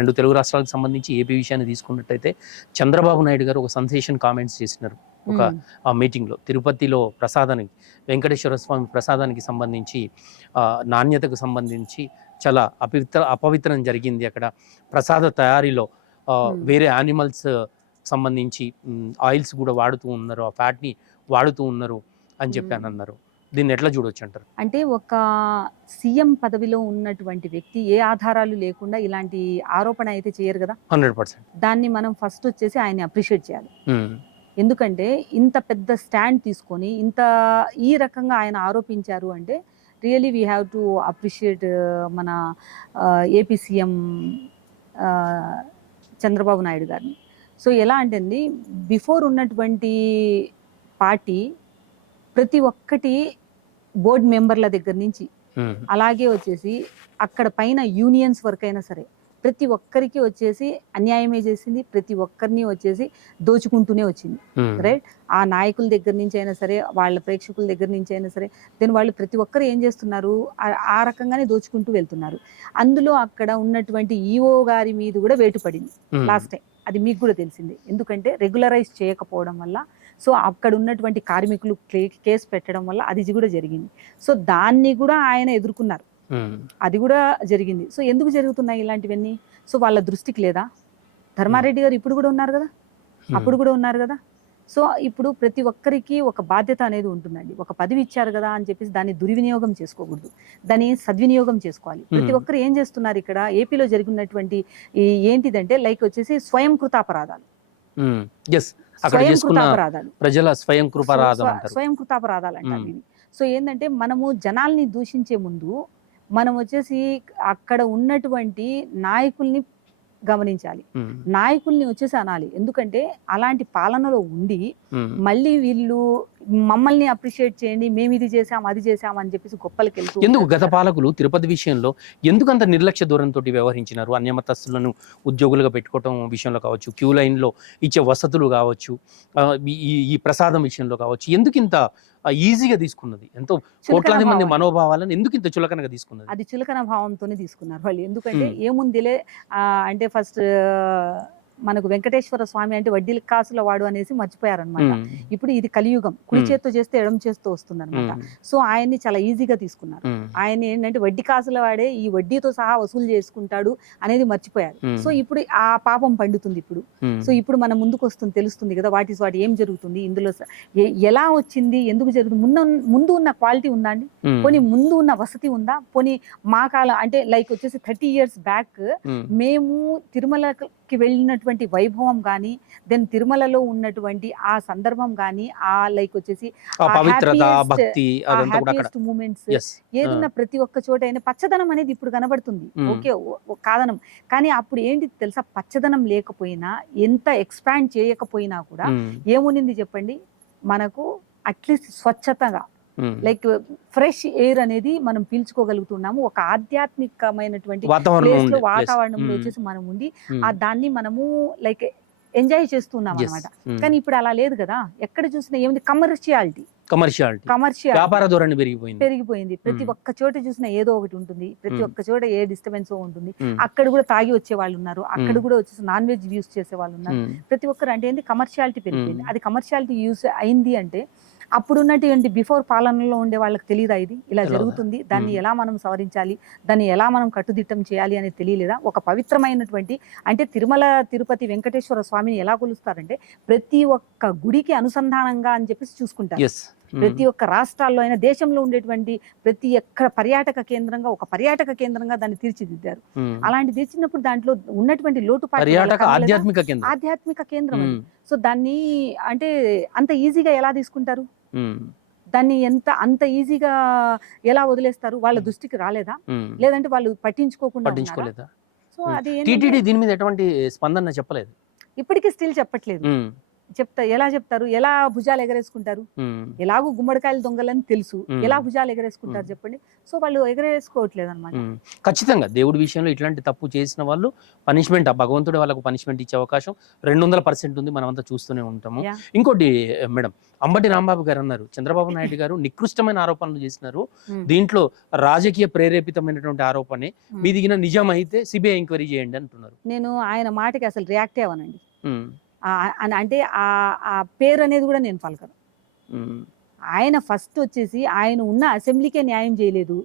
రెండు తెలుగు రాష్ట్రాలకు సంబంధించి ఏపీ విషయాన్ని తీసుకున్నట్టయితే చంద్రబాబు నాయుడు గారు ఒక సెన్సేషన్ కామెంట్స్ చేసినారు ఒక మీటింగ్లో. తిరుపతిలో ప్రసాదానికి, వెంకటేశ్వర స్వామి ప్రసాదానికి సంబంధించి నాణ్యతకు సంబంధించి చాలా అపవిత్రం జరిగింది. అక్కడ ప్రసాద తయారీలో వేరే యానిమల్స్ సంబంధించి ఆయిల్స్ కూడా వాడుతూ ఉన్నారు, ఆ ఫ్యాట్ని వాడుతూ ఉన్నారు అని చెప్పి అని అన్నారు. దీన్ని ఎట్లా చూడొచ్చు అంటారు? అంటే ఒక సీఎం పదవిలో ఉన్నటువంటి వ్యక్తి ఏ ఆధారాలు లేకుండా ఇలాంటి ఆరోపణ అయితే చేయరు కదా. 100%. దాన్ని మనం ఫస్ట్ వచ్చేసి ఆయన అప్రిషియేట్ చేయాలి. ఎందుకంటే ఇంత పెద్ద స్టాండ్ తీసుకొని ఈ రకంగా ఆయన ఆరోపించారు అంటే really we have to appreciate మన ఏపీ సీఎం చంద్రబాబు నాయుడు గారిని. సో ఎలా అంటే అండి, బిఫోర్ ఉన్నటువంటి పార్టీ ప్రతి ఒక్కటి బోర్డు మెంబర్ల దగ్గర నుంచి అలాగే వచ్చేసి అక్కడ పైన యూనియన్స్ వర్క్ అయినా సరే ప్రతి ఒక్కరికి వచ్చేసి అన్యాయమే చేసింది, ప్రతి ఒక్కరిని వచ్చేసి దోచుకుంటూనే వచ్చింది. రైట్, ఆ నాయకుల దగ్గర నుంచి అయినా సరే, వాళ్ళ ప్రేక్షకుల దగ్గర నుంచి అయినా సరే, దెన్ వాళ్ళు ప్రతి ఒక్కరు ఏం చేస్తున్నారు, ఆ రకంగానే దోచుకుంటూ వెళ్తున్నారు. అందులో అక్కడ ఉన్నటువంటి ఈఓ గారి మీద కూడా వేటు పడింది లాస్ట్ టైం, అది మీకు కూడా తెలిసింది. ఎందుకంటే రెగ్యులరైజ్ చేయకపోవడం వల్ల, సో అక్కడ ఉన్నటువంటి కార్మికులు కేసు పెట్టడం వల్ల అది కూడా జరిగింది. సో దాన్ని కూడా ఆయన ఎదుర్కొన్నారు, అది కూడా జరిగింది. సో ఎందుకు జరుగుతున్నాయి ఇలాంటివన్నీ? సో వాళ్ళ దృష్టికి లేదా? ధర్మారెడ్డి గారు ఇప్పుడు కూడా ఉన్నారు కదా, అప్పుడు కూడా ఉన్నారు కదా. సో ఇప్పుడు ప్రతి ఒక్కరికి ఒక బాధ్యత అనేది ఉంటుందండి. ఒక పదవి ఇచ్చారు కదా అని చెప్పేసి దాన్ని దుర్వినియోగం చేసుకోకూడదు, దాన్ని సద్వినియోగం చేసుకోవాలి. ప్రతి ఒక్కరు ఏం చేస్తున్నారు ఇక్కడ ఏపీలో జరిగినటువంటి ఏంటిదంటే లైక్ వచ్చేసి స్వయం కృతాపరాధాలు, స్వయం కృతాపరాధాలు అంటారు ఇవి. సో ఏంటంటే మనము జనాల్ని దూషించే ముందు మనం వచ్చేసి అక్కడ ఉన్నటువంటి నాయకుల్ని గమనించాలి, నాయకుల్ని వచ్చేసి అనాలి. ఎందుకంటే అలాంటి పాలనలో ఉండి మళ్ళీ వీళ్ళు మమ్మల్ని అప్రిషియేట్ చేయండి, మేము ఇది చేసాం అది చేసాం అని చెప్పేసి గొప్పలకి వెళ్తూ ఎందుకు గత పాలకులు తిరుపతి విషయంలో ఎందుకంత నిర్లక్ష్య ధోరణితో వ్యవహరించినారు? అన్యమతస్తులను ఉద్యోగులుగా పెట్టుకోవటం విషయంలో కావచ్చు, క్యూ లైన్లో ఇచ్చే వసతులు కావచ్చు, ఈ ప్రసాదం విషయంలో కావచ్చు, ఎందుకు ఇంత ఈజీగా తీసుకున్నది? ఎంతో కోట్లాది మంది మనోభావాలను ఎందుకు ఇంత చులకనగా తీసుకున్నది? అది చులకన భావంతోనే తీసుకున్నారు వాళ్ళు. ఎందుకంటే ఏముందిలే అంటే ఫస్ట్ మనకు వెంకటేశ్వర స్వామి అంటే వడ్డీల కాసుల వాడు అనేసి మర్చిపోయారనమాట. ఇప్పుడు ఇది కలియుగం, కుడి చేత్తో చేస్తే ఎడం చేస్తూ వస్తుంది అనమాట. సో ఆయన్ని చాలా ఈజీగా తీసుకున్నారు. ఆయన ఏంటంటే వడ్డీ కాసుల వాడే ఈ వడ్డీతో సహా వసూలు చేసుకుంటాడు అనేది మర్చిపోయారు. సో ఇప్పుడు ఆ పాపం పండుతుంది ఇప్పుడు. సో ఇప్పుడు మన ముందుకు వస్తుంది, తెలుస్తుంది కదా వాటి ఏం జరుగుతుంది ఇందులో, ఎలా వచ్చింది, ఎందుకు జరుగుతుంది, ముందు ఉన్న క్వాలిటీ ఉందా అండి? పోనీ ముందు ఉన్న వసతి ఉందా? పోనీ మా కాలం అంటే లైక్ వచ్చేసి 30 years బ్యాక్ మేము తిరుమలకి వెళ్ళినటువంటి వైభవం కానీ, దెన్ తిరుమలలో ఉన్నటువంటి ఆ సందర్భం కానీ, ఆ లైక్ వచ్చేసి మూమెంట్స్ ఏదన్నా ప్రతి ఒక్క చోట అయినా పచ్చదనం అనేది ఇప్పుడు కనబడుతుంది. ఓకే కాదనం, కానీ అప్పుడు ఏంటి తెలుసా, పచ్చదనం లేకపోయినా ఎంత ఎక్స్పాండ్ చేయకపోయినా కూడా ఏమునింది చెప్పండి, మనకు అట్లీస్ట్ స్వచ్ఛతగా లైక్ ఫ్రెష్ ఎయిర్ అనేది మనం పీల్చుకోగలుగుతున్నాము. ఒక ఆధ్యాత్మికమైనటువంటి వాతావరణంలో వచ్చేసి మనం ఉండి దాన్ని మనము లైక్ ఎంజాయ్ చేస్తున్నాం అనమాట. కానీ ఇప్పుడు అలా లేదు కదా, ఎక్కడ చూసినా ఏముంది, కమర్షియాలిటీ వ్యాపార ధోరణి పెరిగిపోయింది. ప్రతి ఒక్క చోట చూసినా ఏదో ఒకటి ఉంటుంది, ప్రతి ఒక్క చోట ఏ డిస్టర్బెన్స్ ఉంటుంది. అక్కడ కూడా తాగి వచ్చే వాళ్ళు ఉన్నారు, అక్కడ కూడా వచ్చేసి నాన్ వెజ్ యూస్ చేసే వాళ్ళు ఉన్నారు. ప్రతి ఒక్కరు అంటే ఏంటి, కమర్షియాలిటీ పెరిగిపోయింది. అది కమర్షియాలిటీ యూస్ అయింది అంటే అప్పుడు ఉన్నటువంటి బిఫోర్ పాలనలో ఉండే వాళ్ళకి తెలియదా ఇది ఇలా జరుగుతుంది, దాన్ని ఎలా మనం సవరించాలి, దాన్ని ఎలా మనం కట్టుదిట్టం చేయాలి అనేది తెలియలేదా? ఒక పవిత్రమైనటువంటి అంటే తిరుపతి వెంకటేశ్వర స్వామిని ఎలా కొలుస్తారంటే ప్రతి ఒక్క గుడికి అనుసంధానంగా అని చెప్పేసి చూసుకుంటారు. ప్రతి ఒక్క రాష్ట్రాల్లో అయినా దేశంలో ఉండేటువంటి ప్రతి ఒక్క పర్యాటక కేంద్రంగా దాన్ని తీర్చిదిద్దారు. అలాంటి తీర్చినప్పుడు దాంట్లో ఉన్నటువంటి లోటుపాట్లు ఆధ్యాత్మిక కేంద్రం. సో దాన్ని అంటే అంత ఈజీగా ఎలా తీసుకుంటారు, దాన్ని అంత ఈజీగా ఎలా వదిలేస్తారు? వాళ్ళ దృష్టికి రాలేదా, లేదంటే వాళ్ళు పట్టించుకోకుండా? సో అది టీటీడీ దీని మీద ఎటువంటి స్పందన చెప్పలేదు, ఇప్పటికీ స్టిల్ చెప్పట్లేదు. ఎలా చెప్తారు, ఎలా భుజాలు ఎగరేసుకుంటారు? ఎలాగూ గుమ్మడికాయలు దొంగలని తెలుసు, ఎలా భుజాలు ఎగరేసుకుంటారు చెప్పండి? సో వాళ్ళు ఎగరేసుకోవట్లేదు అనమాట. ఖచ్చితంగా దేవుడి విషయంలో ఇట్లాంటి తప్పు చేసిన వాళ్ళు పనిష్మెంట్, ఆ భగవంతుడు వాళ్ళకు పనిష్మెంట్ ఇచ్చే అవకాశం 200% ఉంది, మనమంతా చూస్తూనే ఉంటాము. Yeah. ఇంకోటి మేడం, అంబటి రాంబాబు గారు అన్నారు చంద్రబాబు నాయుడు గారు నికృష్టమైన ఆరోపణలు చేసినారు, దీంట్లో రాజకీయ ప్రేరేపితమైనటువంటి ఆరోపణే, మీ దిగిన నిజం అయితే సిబిఐ ఎంక్వైరీ చేయండి అంటున్నారు. నేను ఆయన మాటకి అసలు రియాక్ట్ అవ్వనండి. అంటే ఆ పేరు అనేది కూడా నేను పలకను. ఆయన ఫస్ట్ వచ్చేసి ఆయన ఉన్న అసెంబ్లీకే న్యాయం చేయలేదు,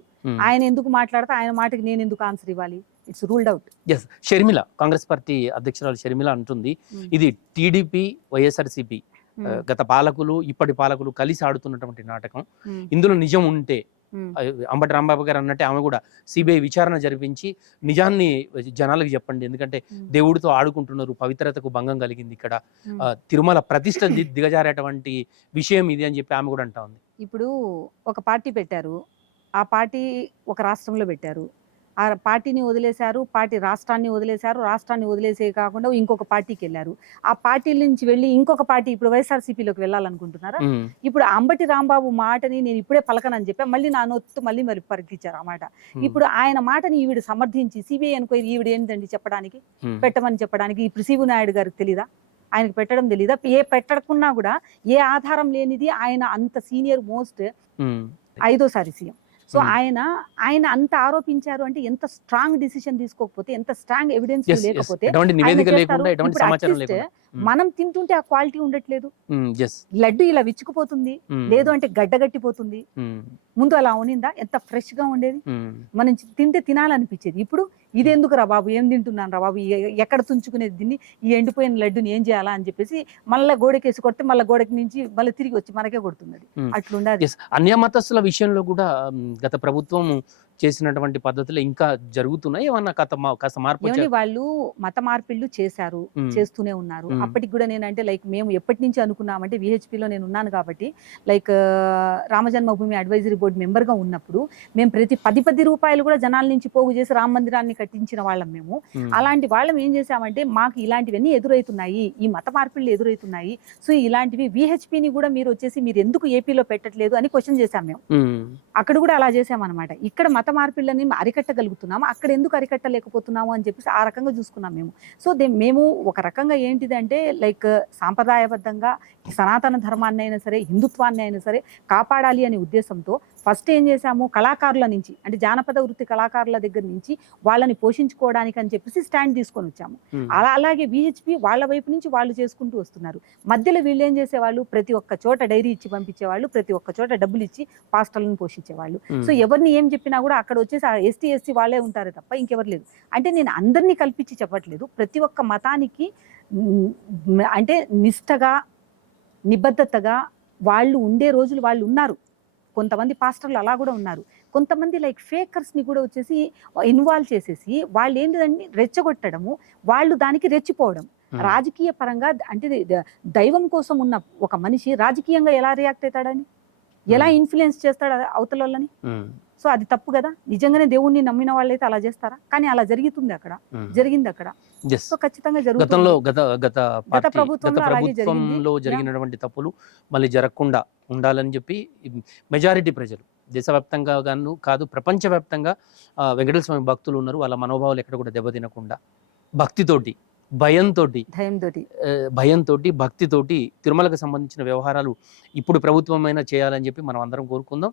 ఆయన ఎందుకు మాట్లాడితే ఆయన మాటకి నేను ఎందుకు ఆన్సర్ ఇవ్వాలి? It's ruled out. Sharmila, Congress party అధ్యక్షురాలు షర్మిల అంటుంది, ఇది టీడీపీ వైఎస్ఆర్సీపీ గత పాలకులు ఇప్పటి పాలకులు కలిసి ఆడుతున్నటువంటి నాటకం, ఇందులో నిజం ఉంటే అంబటి రాంబాబు గారు అన్నట్టే ఆమె కూడా సిబిఐ విచారణ జరిపించి నిజాన్ని జనాలకు చెప్పండి, ఎందుకంటే దేవుడితో ఆడుకుంటున్నారు, పవిత్రతకు భంగం కలిగింది ఇక్కడ, తిరుమల ప్రతిష్ట దిగజారేటువంటి విషయం ఇది అని చెప్పి ఆమె కూడా అంటా ఉంది. ఇప్పుడు ఒక పార్టీ పెట్టారు, ఆ పార్టీ ఒక రాష్ట్రంలో పెట్టారు, ఆ పార్టీని వదిలేశారు, రాష్ట్రాన్ని వదిలేశారు, రాష్ట్రాన్ని వదిలేసే కాకుండా ఇంకొక పార్టీకి వెళ్ళారు, ఆ పార్టీ నుంచి వెళ్ళి ఇంకొక పార్టీ ఇప్పుడు వైఎస్ఆర్సీపీలోకి వెళ్ళాలనుకుంటున్నారా? ఇప్పుడు అంబటి రాంబాబు మాటని నేను ఇప్పుడే పలకనని చెప్పి మళ్ళీ నా నొత్తు మళ్ళీ మరి పరికిచ్చారు ఆ మాట. ఇప్పుడు ఆయన మాటని ఈవిడ సమర్థించి సిబిఐ ఎంక్వైరీ ఈవిడ ఏంటండి చెప్పడానికి, పెట్టమని చెప్పడానికి? ఇప్పుడు సిబు నాయుడు గారికి తెలీదా? ఆయనకు పెట్టడం తెలీదా? పెట్టకున్నా కూడా ఏ ఆధారం లేనిది ఆయన అంత సీనియర్ మోస్ట్ 5వ సీఎం. సో ఆయన అంత ఆరోపించారు అంటే ఎంత స్ట్రాంగ్ డిసిషన్ తీసుకోకపోతే, ఎంత స్ట్రాంగ్ ఎవిడెన్స్ లేకపోతే, మనం తింటుంటే ఆ క్వాలిటీ ఉండట్లేదు, లడ్డు ఇలా విచ్చుకుపోతుంది, లేదు అంటే గడ్డగట్టిపోతుంది. ముందు అలా ఉనిందా? ఎంత ఫ్రెష్ గా ఉండేది, మనం తింటే తినాలనిపించేది. ఇప్పుడు ఇది ఎందుకు రా బాబు, ఏం తింటున్నాను రా బాబు, ఎక్కడ తుంచుకునేది దీన్ని, ఈ ఎండిపోయిన లడ్డుని ఏం చేయాలా అని చెప్పేసి మళ్ళీ గోడకేసి కొడితే మళ్ళీ గోడకి నుంచి మళ్ళీ తిరిగి వచ్చి మనకే కొడుతున్నది. అట్లుండదు. అన్యమతస్థుల విషయంలో కూడా గత ప్రభుత్వం చేసినటువంటి పద్ధతులు ఇంకా జరుగుతున్నాయి, ఏమన్నా కాస్త మార్పు? వాళ్ళు మత మార్పిళ్ళు చేశారు, చేస్తూనే ఉన్నారు. అప్పటికి కూడా నేనంటే లైక్ మేము ఎప్పటి నుంచి అనుకున్నామంటే, విహెచ్పిలో నేను ఉన్నాను కాబట్టి, లైక్ రామజన్మభూమి అడ్వైజరీ బోర్డు మెంబర్గా ఉన్నప్పుడు మేము ప్రతి 10 రూపాయలు కూడా జనాల నుంచి పోగు చేసి రామ మందిరాన్ని కట్టించిన వాళ్ళం మేము. అలాంటి వాళ్ళం ఏం చేసామంటే, మాకు ఇలాంటివన్నీ ఎదురవుతున్నాయి, ఈ మత మార్పిళ్ళు ఎదురవుతున్నాయి, సో ఇలాంటివి విహెచ్పిని కూడా మీరు వచ్చేసి మీరు ఎందుకు ఏపీలో పెట్టట్లేదు అని క్వశ్చన్ చేశాం మేము. అక్కడ కూడా అలా చేసామన్నమాట. ఇక్కడ మత మార్పిళ్ళని అరికట్టగలుగుతున్నాము, అక్కడ ఎందుకు అరికట్టలేకపోతున్నాము అని చెప్పేసి ఆ రకంగా చూసుకున్నాం మేము. సో మేము ఒక రకంగా ఏంటిదంటే లైక్ సాంప్రదాయబద్ధంగా సనాతన ధర్మాన్ని అయినా సరే, హిందుత్వాన్ని అయినా సరే కాపాడాలి అనే ఉద్దేశంతో ఫస్ట్ ఏం చేశాము, కళాకారుల నుంచి అంటే జానపద వృత్తి కళాకారుల దగ్గర నుంచి వాళ్ళని పోషించుకోవడానికి అని చెప్పేసి స్టాండ్ తీసుకొని వచ్చాము. అలాగే విహెచ్పి వాళ్ళ వైపు నుంచి వాళ్ళు చేసుకుంటూ వస్తున్నారు. మధ్యలో వీళ్ళు ఏం చేసేవాళ్ళు, ప్రతి ఒక్క చోట డైరీ ఇచ్చి పంపించేవాళ్ళు, ప్రతి ఒక్క చోట డబ్బులు ఇచ్చి పాస్టర్లను పోషించేవాళ్ళు. సో ఎవరిని ఏం చెప్పినా కూడా అక్కడ వచ్చేసి ఎస్టీ వాళ్ళే ఉంటారే తప్ప ఇంకెవరు లేదు. అంటే నేను అందరినీ కల్పించి చెప్పట్లేదు, ప్రతి ఒక్క మతానికి అంటే నిష్టగా నిబద్ధతగా వాళ్ళు ఉండే రోజులు వాళ్ళు ఉన్నారు. కొంతమంది పాస్టర్లు అలా కూడా ఉన్నారు. కొంతమంది లైక్ ఫేకర్స్ని కూడా వచ్చేసి ఇన్వాల్వ్ చేసేసి వాళ్ళు ఏంటిదంటే రెచ్చగొట్టడము, వాళ్ళు దానికి రెచ్చిపోవడం. రాజకీయ పరంగా అంటే దైవం కోసం ఉన్న ఒక మనిషి రాజకీయంగా ఎలా రియాక్ట్ అవుతాడని, ఎలా ఇన్ఫ్లుయెన్స్ చేస్తాడు అవతల వాళ్ళని? సో అది తప్పు కదా. నిజంగానే దేవుణ్ణి నమ్మిన వాళ్ళైతే అలా చేస్తారా? కానీ అలా జరిగింది అక్కడ. సో ఖచ్చితంగా జరుగుతుంది. గత ప్రభుత్వంలో జరిగినటువంటి తప్పులు మళ్ళీ జరగకుండా ఉండాలని చెప్పి మెజారిటీ ప్రజలు దేశవ్యాప్తంగా కాదు ప్రపంచవ్యాప్తంగా వెంకటేశ్వర స్వామి భక్తులు ఉన్నారు. వాళ్ళ మనోభావాలు ఎక్కడ కూడా దెబ్బతినకుండా భక్తితోటి భయంతోటి భక్తితోటి తిరుమలకు సంబంధించిన వ్యవహారాలు ఇప్పుడు ప్రభుత్వమైనా చేయాలని చెప్పి మనం అందరం కోరుకుందాం.